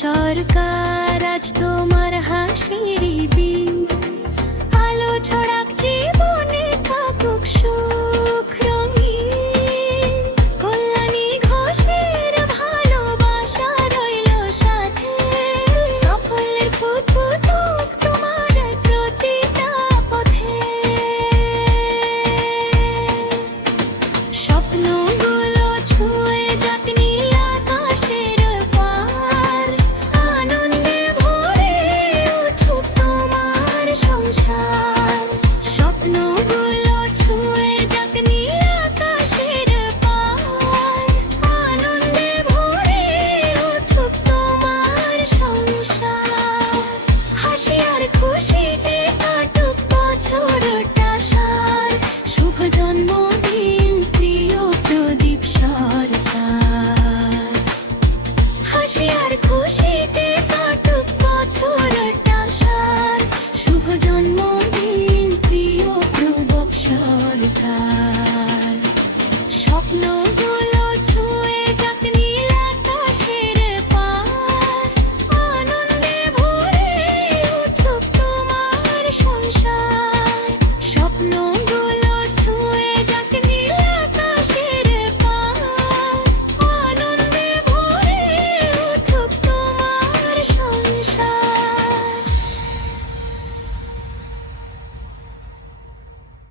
সরকার আজ তোমার হাসির দিন, আলো ছড়াক জীবনে থাকুক সুখ রঙিন। কল্যাণী ঘোষের ভালোবাসা রইল সাথে, সাফল্যের ফুটফুটুক তোমার প্রতিটা পথে। স্বপ্নগুলো ছুঁয়ে যাক নীল আকাশের পার, আনন্দে ভরে উঠুক তোমার সংসার। স্বপ্নগুলো ছুঁয়ে যাক নীল আকাশের পার, আনন্দে ভরে উঠুক তোমার সংসার। হাসি আর খুশিতে কাটুক বছরটা সার, শুভ জন্মদিন প্রিয় প্রদীপ সরকার। হাসি আর খুশিতে কাটুক বছরটা সার, শুভ জন্মদিন প্রিয় প্রদীপ সরকার।